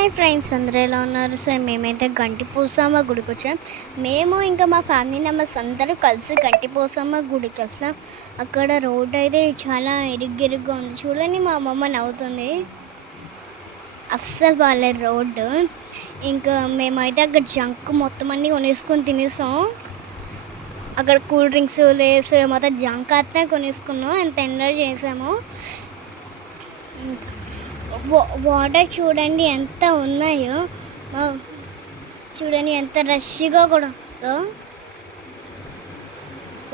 Hi friends, అందరూ ఎలా ఉన్నారు? సో మేమైతే గంటిపోసమ్మ గుడికి వచ్చాం. మేము ఇంకా మా ఫ్యామిలీ మెంబర్స్ అందరూ కలిసి గంటిపోసమ్మ గుడికి వెళ్తాం. అక్కడ రోడ్ అయితే చాలా ఇరుగ్గిరుగ్గా ఉంది. చూడండి, మా అమ్మమ్మ నవ్వుతుంది. అస్సలు బాగాలేదు రోడ్డు. ఇంకా మేమైతే అక్కడ జంక్ మొత్తం అన్నీ కొనేసుకొని తినేసాం. అక్కడ కూల్ డ్రింక్స్ లేస్ మొత్తం జంక్ అంతా కొనేసుకున్నాం. ఎంత ఎంజాయ్ చేసామో. వాటర్ చూడండి ఎంత ఉన్నాయో. చూడండి ఎంత రష్గా కూడా ఉందో.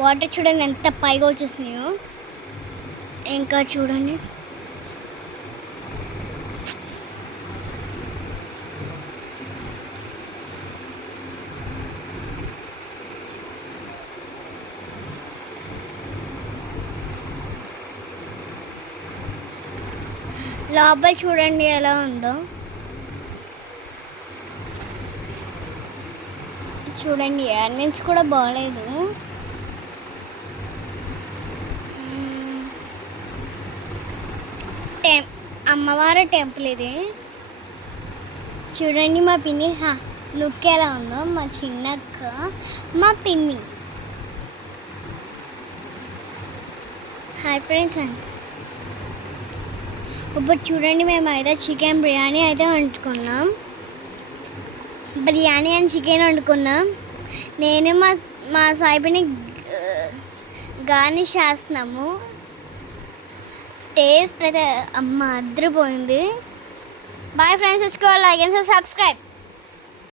వాటర్ చూడండి ఎంత పైగా వచ్చేసినాయో. ఇంకా చూడండి లోపల చూడండి ఎలా ఉందో. చూడండి యానిమల్స్ కూడా బాగలేదు. అమ్మవారి టెంపుల్ ఇది. చూడండి మా పిన్ని లుక్ ఎలా ఉందో. మా చిన్నక్క, మా పిన్ని. హాయ్ ఫ్రెండ్స్ అండి. ఇప్పుడు చూడండి, మేము అయితే చికెన్ బిర్యానీ అయితే వండుకున్నాం. బిర్యానీ అండ్ చికెన్ వండుకున్నాం. నేను మా సాయిబిని గార్నిష్ చేస్తున్నాము. టేస్ట్ అయితే అమ్మ అద్దరిపోయింది. Bye friends, like and subscribe.